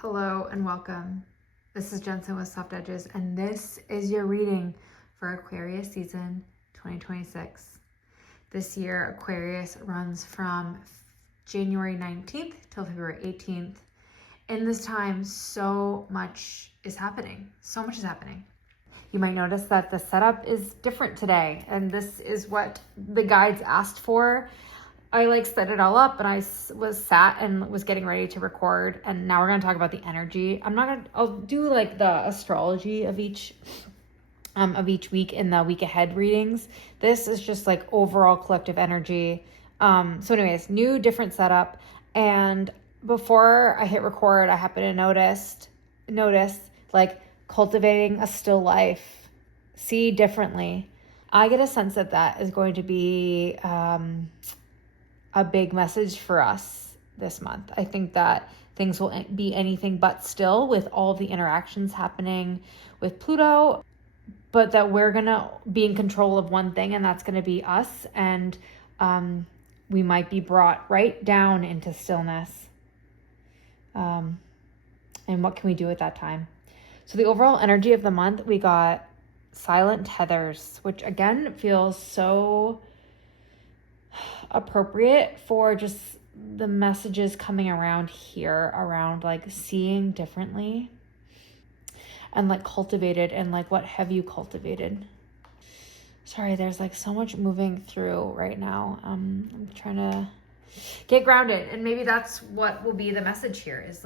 Hello and welcome. This is Jensen with Soft Edges, and this is your reading for Aquarius season 2026. This year, Aquarius runs from January 19th till February 18th. In this time, so much is happening. You might notice that the setup is different today, and this is what the guides asked for. I set it all up, and I was sat and was getting ready to record, and now we're going to talk about the energy. I'll do the astrology of each week in the week ahead readings. This is just overall collective energy. So anyways, new, different setup. And before I hit record, I happen to notice cultivating a still life, see differently. I get a sense that is going to be, a big message for us this month. I think that things will be anything but still with all the interactions happening with Pluto, but that we're gonna be in control of one thing, and that's gonna be us. And we might be brought right down into stillness. And what can we do at that time? So the overall energy of the month, we got silent tethers, which again feels so appropriate for just the messages coming around here around seeing differently and cultivated, and what have you cultivated. Sorry, there's so much moving through right now. I'm trying to get grounded, and maybe that's what will be the message here is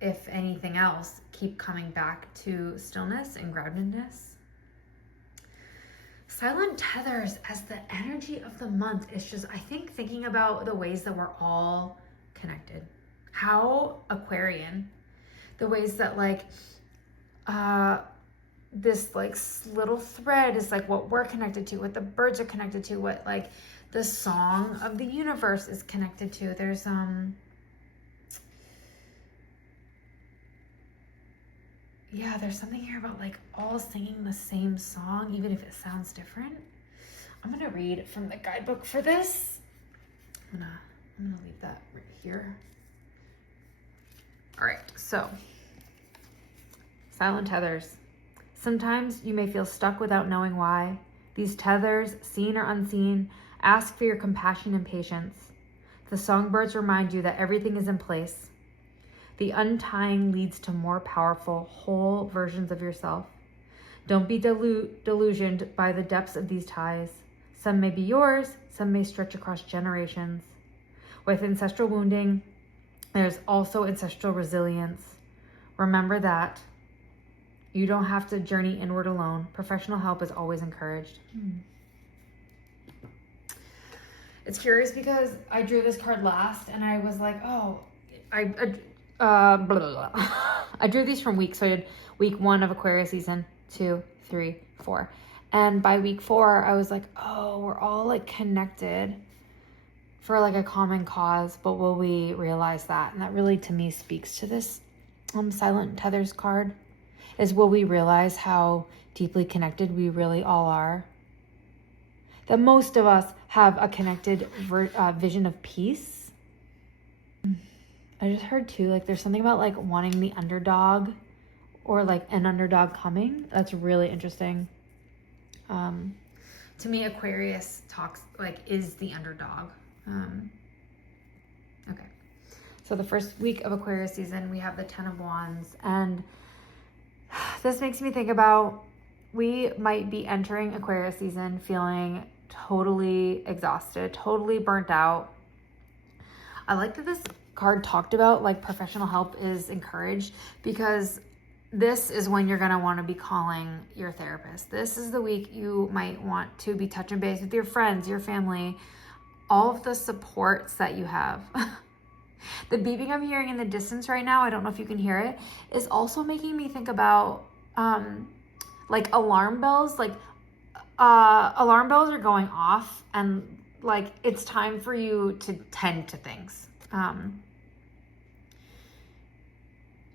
if anything else, keep coming back to stillness and groundedness. Silent tethers as the energy of the month is just, I think, thinking about the ways that we're all connected. How Aquarian, the ways that this little thread is what we're connected to, what the birds are connected to, what the song of the universe is connected to. There's there's something here about all singing the same song, even if it sounds different. I'm gonna read from the guidebook for this. I'm gonna leave that right here. All right, so silent tethers. Sometimes you may feel stuck without knowing why. These tethers, seen or unseen, ask for your compassion and patience. The songbirds remind you that everything is in place. The untying leads to more powerful, whole versions of yourself. Don't be delusioned by the depths of these ties. Some may be yours, some may stretch across generations. With ancestral wounding, there's also ancestral resilience. Remember that you don't have to journey inward alone. Professional help is always encouraged. It's curious because I drew this card last, and I was I drew these from weeks. So I did week 1 of Aquarius season, 2, 3, 4. And by week 4, I was oh, we're all connected for a common cause, but will we realize that? And that really to me speaks to this silent tethers card, is will we realize how deeply connected we really all are? That most of us have a connected vision of peace. I just heard too, there's something about wanting the underdog, or an underdog coming. That's really interesting. To me, Aquarius talks is the underdog. Okay. So the first week of Aquarius season, we have the 10 of Wands, and this makes me think about we might be entering Aquarius season feeling totally exhausted, totally burnt out. I like that this card talked about professional help is encouraged, because this is when you're going to want to be calling your therapist. This is the week you might want to be touching base with your friends, your family, all of the supports that you have. The beeping I'm hearing in the distance right now, I don't know if you can hear it, is also making me think about alarm bells. Alarm bells are going off, and it's time for you to tend to things.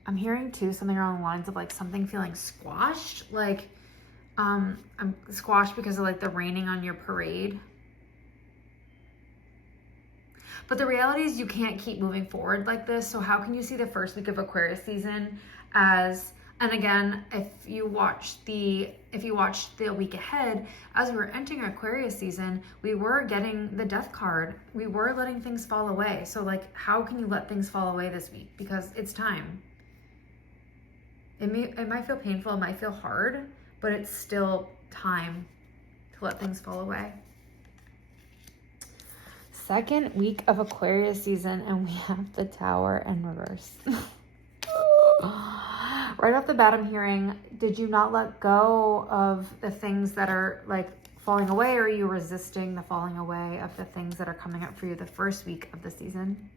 I'm hearing too something along the lines of something feeling squashed. I'm squashed because of the raining on your parade. But the reality is you can't keep moving forward like this. So how can you see the first week of Aquarius season as, and again, if you watched the week ahead, as we were entering Aquarius season, we were getting the death card. We were letting things fall away. So like, how can you let things fall away this week? Because it's time. It might feel painful, it might feel hard, but it's still time to let things fall away. Second week of Aquarius season, and we have the Tower in reverse. Right off the bat, I'm hearing, did you not let go of the things that are like falling away, or are you resisting the falling away of the things that are coming up for you the first week of the season?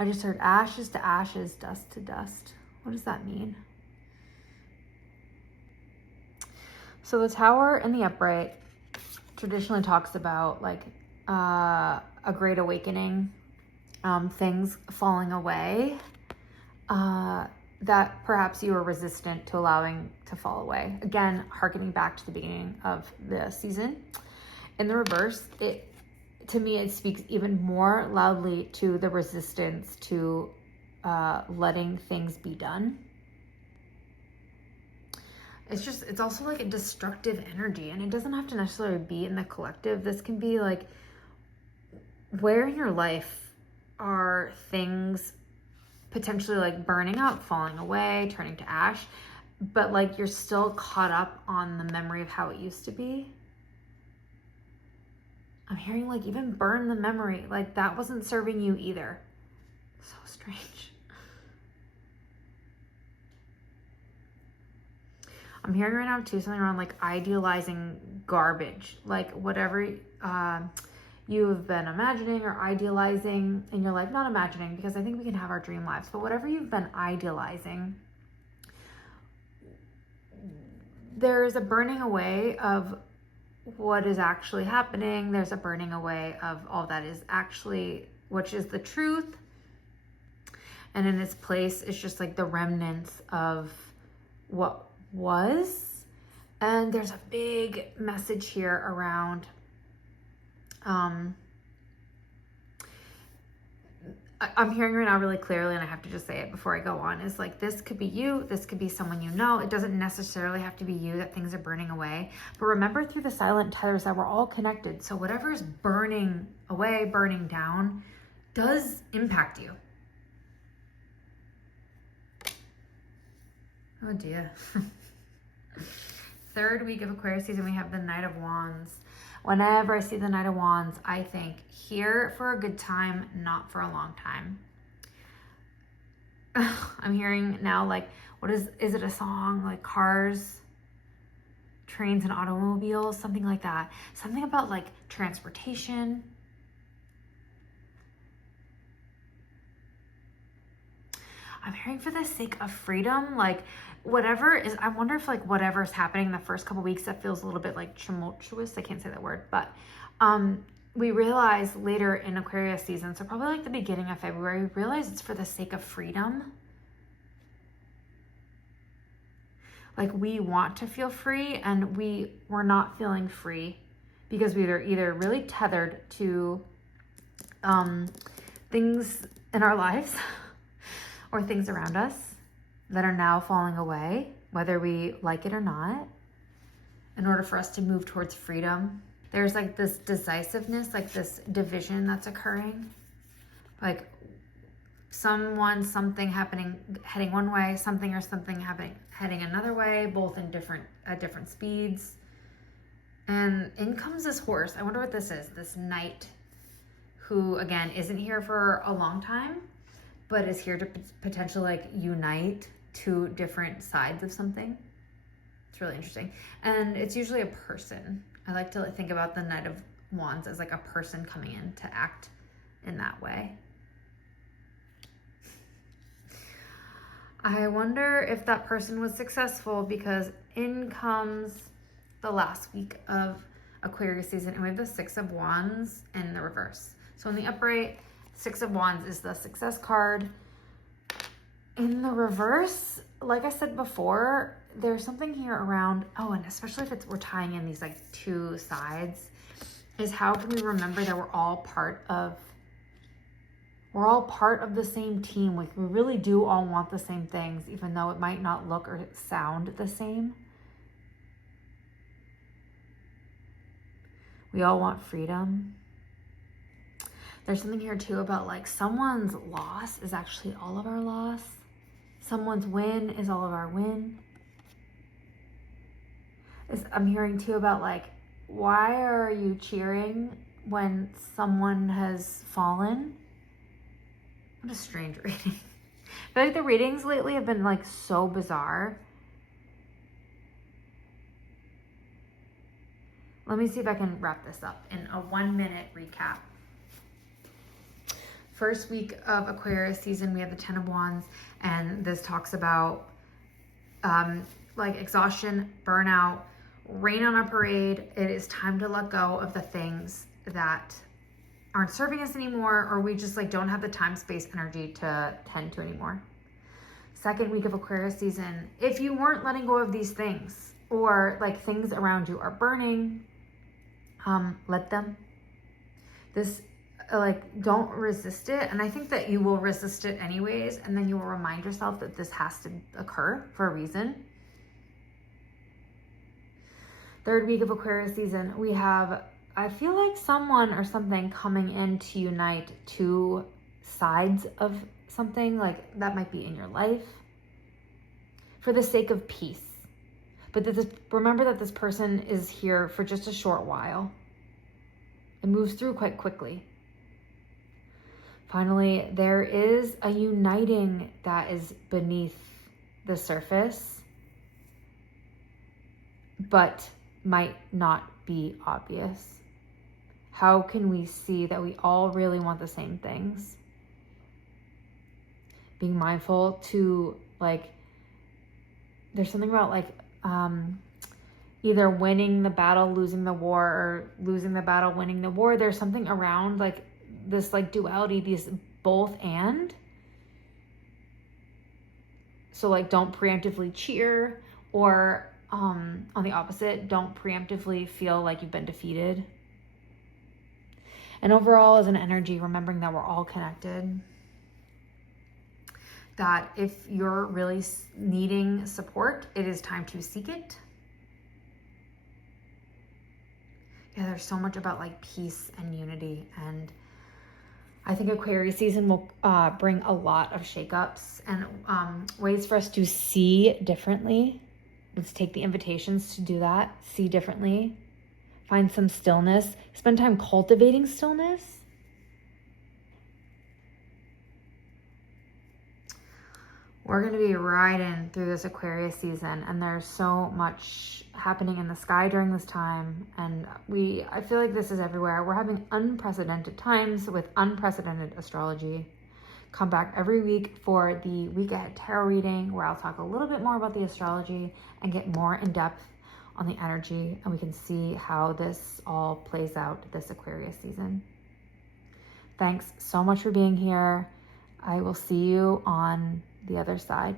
I just heard ashes to ashes, dust to dust. What does that mean? So the Tower in the upright traditionally talks about like a great awakening, things falling away that perhaps you were resistant to allowing to fall away. Again, hearkening back to the beginning of the season. In the reverse, to me, it speaks even more loudly to the resistance to letting things be done. It's also like a destructive energy, and it doesn't have to necessarily be in the collective. This can be like, where in your life are things potentially like burning up, falling away, turning to ash, but like you're still caught up on the memory of how it used to be? I'm hearing like even burn the memory, like that wasn't serving you either. So strange. I'm hearing right now too something around like idealizing garbage, like whatever you've been imagining or idealizing in your life, not imagining, because I think we can have our dream lives, but whatever you've been idealizing, there's a burning away of what is actually happening. There's a burning away of all that is actually, which is the truth. And in its place, it's just like the remnants of what was. And there's a big message here around I'm hearing right now really clearly, and I have to just say it before I go on, is like, this could be you, this could be someone you know. It doesn't necessarily have to be you that things are burning away. But remember through the silent tethers that we're all connected. So whatever is burning away, burning down, does impact you. Oh dear. Third week of Aquarius season, we have the Knight of Wands. Whenever I see the Knight of Wands, I think here for a good time, not for a long time. I'm hearing now, like, what is it a song? Like cars, trains, and automobiles, something like that. Something about like transportation. I'm hearing for the sake of freedom, like whatever is, I wonder if like whatever's happening in the first couple weeks that feels a little bit like tumultuous, I can't say that word, but we realize later in Aquarius season, so probably like the beginning of February, we realize it's for the sake of freedom. Like we want to feel free, and we're not feeling free because we're either really tethered to things in our lives or things around us that are now falling away, whether we like it or not. In order for us to move towards freedom, there's like this decisiveness, like this division that's occurring. Like something happening, heading one way, something happening, heading another way, both in at different speeds. And in comes this horse. I wonder what this is, this knight, who again isn't here for a long time, but is here to potentially like unite two different sides of something. It's really interesting. And it's usually a person. I like to think about the Knight of Wands as like a person coming in to act in that way. I wonder if that person was successful, because in comes the last week of Aquarius season, and we have the Six of Wands in the reverse. So in the upright, Six of Wands is the success card. In the reverse, like I said before, there's something here around, oh, and especially if we're tying in these like two sides, is how can we remember that we're all part of the same team. Like, we really do all want the same things, even though it might not look or sound the same. We all want freedom. There's something here too about like someone's loss is actually all of our loss. Someone's win is all of our win. I'm hearing too about like, why are you cheering when someone has fallen? What a strange reading. I feel like the readings lately have been like so bizarre. Let me see if I can wrap this up in a 1-minute recap. First week of Aquarius season, we have the 10 of Wands, and this talks about like exhaustion, burnout, rain on a parade. It is time to let go of the things that aren't serving us anymore, or we just like don't have the time, space, energy to tend to anymore. Second week of Aquarius season, if you weren't letting go of these things, or like things around you are burning, let them. This like, don't resist it. And I think that you will resist it anyways, and then you will remind yourself that this has to occur for a reason. Third week of Aquarius season, we have, I feel like someone or something coming in to unite two sides of something, like that might be in your life for the sake of peace. But remember that this person is here for just a short while. It moves through quite quickly. Finally, there is a uniting that is beneath the surface, but might not be obvious. How can we see that we all really want the same things? Being mindful to like, there's something about like either winning the battle, losing the war, or losing the battle, winning the war. There's something around like this like duality, these both and. So like, don't preemptively cheer, or on the opposite, don't preemptively feel like you've been defeated. And overall, as an energy, remembering that we're all connected. That if you're really needing support, it is time to seek it. Yeah, there's so much about like peace and unity, and I think Aquarius season will bring a lot of shakeups and ways for us to see differently. Let's take the invitations to do that, see differently, find some stillness, spend time cultivating stillness. We're going to be riding through this Aquarius season, and there's so much happening in the sky during this time, and I feel like this is everywhere. We're having unprecedented times with unprecedented astrology. Come back every week for the week ahead tarot reading, where I'll talk a little bit more about the astrology and get more in depth on the energy, and we can see how this all plays out this Aquarius season. Thanks so much for being here. I will see you on the other side.